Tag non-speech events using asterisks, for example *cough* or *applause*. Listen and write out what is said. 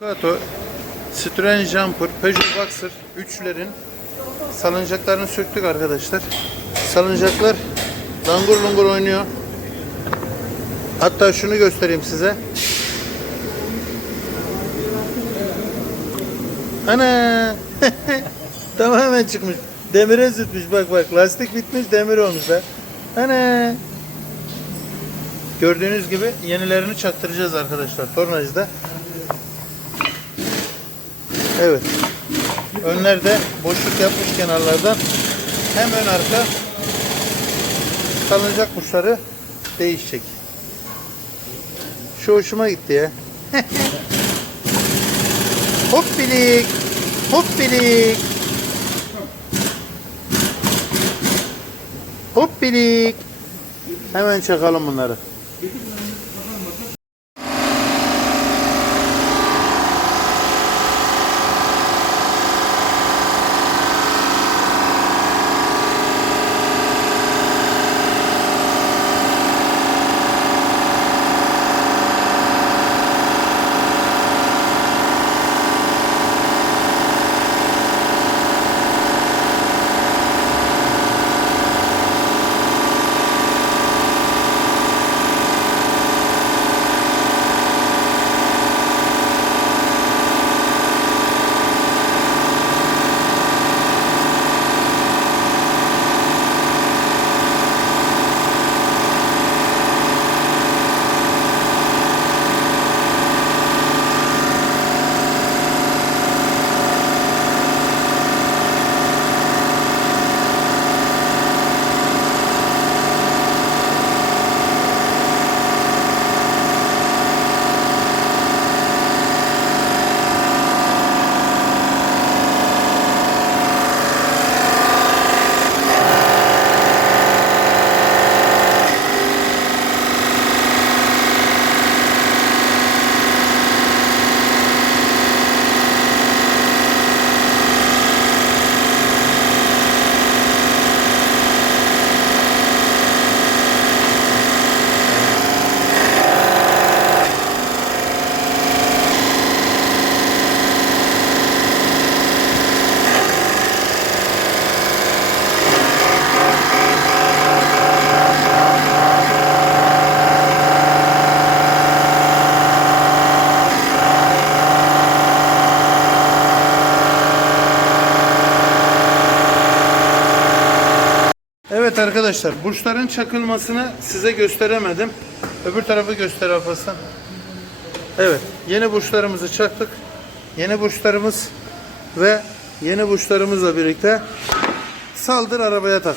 Ducato, Citroen Jumper, Peugeot Boxer üçlerin salıncaklarını söktük arkadaşlar. Salıncaklar langur lungur oynuyor. Hatta şunu göstereyim size. Ana! *laughs* Tamamen çıkmış. Demire sürtmüş bak bak. Lastik bitmiş demir olmuş ha. Ana! Gördüğünüz gibi yenilerini çaktıracağız arkadaşlar tornacıda. Evet. Önlerde boşluk yapmış kenarlardan hem ön arka salınacak uçları değişecek. Şu hoşuma gitti ya. *laughs* Hoppilik. Hoppilik. Hoppilik. Hemen çakalım bunları. Evet arkadaşlar burçların çakılmasını size gösteremedim. Öbür tarafı göster Alparslan. Evet yeni burçlarımızı çaktık. Yeni burçlarımız ve yeni burçlarımızla birlikte saldır arabaya tak.